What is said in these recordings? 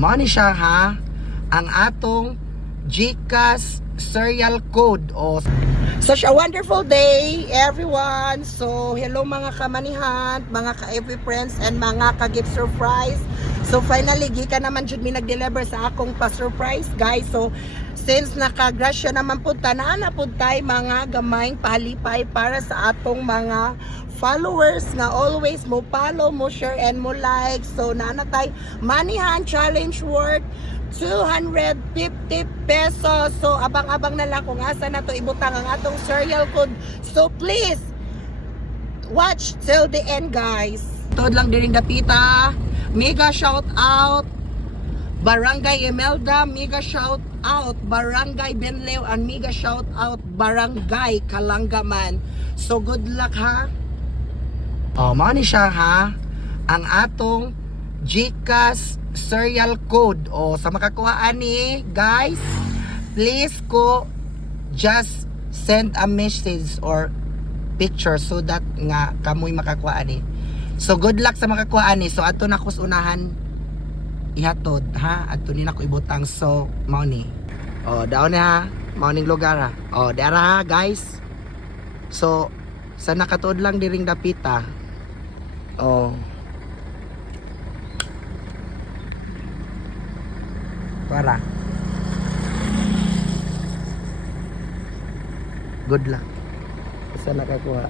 mao ni siya ha. Ang atong GCash serial code. Such a wonderful day, everyone. So, hello mga kamanihan, mga ka-FB friends, and mga ka-gift surprise. So, finally, gika naman jud mi nag-deliver sa akong pa-surprise, guys. So, since nakagrasya naman po, tanaan na po tayo mga gamayng palipay para sa atong mga followers na always mo follow, mo share, and mo like. So, nanatay manihan challenge worth 250 pesos. So, abang-abang na lang kung asa na to ibutang ang atong serial code. So, please, watch till the end, guys. Tod lang diring dapita. Mega shout out Barangay Imelda, mega shout out Barangay Benleo, and mega shout out Barangay Kalangaman. So, good luck ha. Mao ni siya ha. Ang atong GCash serial code. Sa makakuha ani, guys, please ko just send a message or picture so that nga kamoy makakuha ani. So good luck sa makakuha ani. So ato na kus unahan ihatod ha. Ato ni nako ibutang. So mao ni. Daon na ha. Mao ning lugar ha. Dara ha, guys. So sa nakatuod lang diring dapita. Para. Good luck. Isa nakakuha.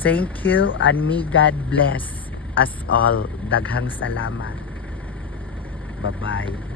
Thank you and may God bless us all. Daghang salamat. Bye-bye.